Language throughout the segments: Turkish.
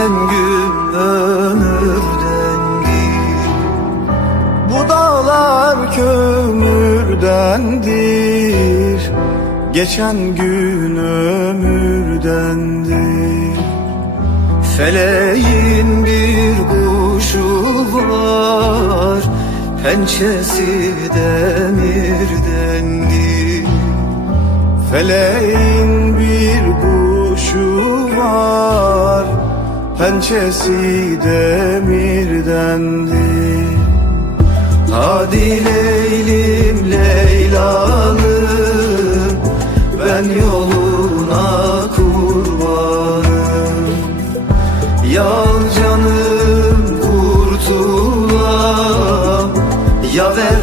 Günden gün ömürden git Bu dağlar kömürdendir. Geçen gün ömürdendir Feleğin bir kuşu var Pençesi demirdendir Feleğin bir kuşu var Pençesi demirdendir. Hadi Leylim Leylalım Ben yoluna kurbanım Yal canım kurtulam Ya ver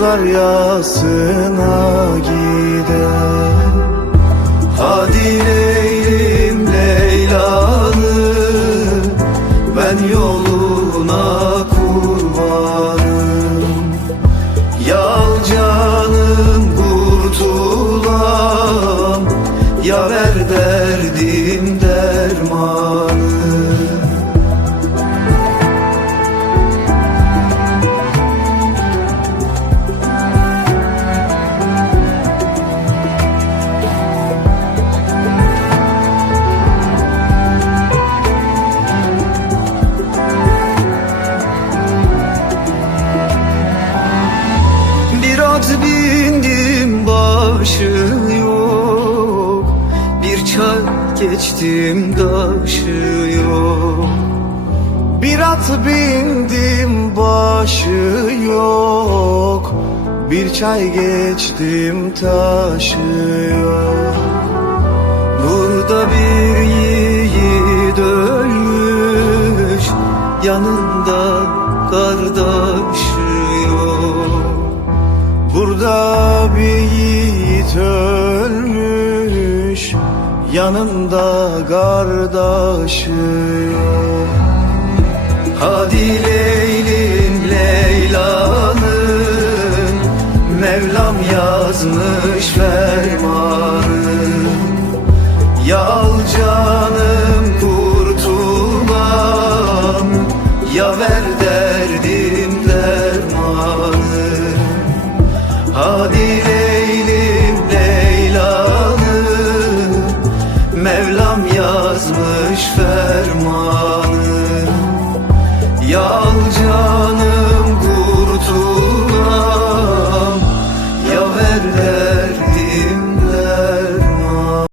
Kuşlar yasına gider Hadi Leylim Leylalım Ben yoluna kurbanım. Yal canım kurtulam Ya ver başı yok. Bir çay geçtim taşı yok. Bir at bindim başı yok. Bir çay geçtim taşı yok. Burada bir Burada bir yiğit ölmüş Yanında kardeşi. Yok Hadi Leylim Leylanım Mevlam yazmış fermanı. Yal canım kurtulam Ya ver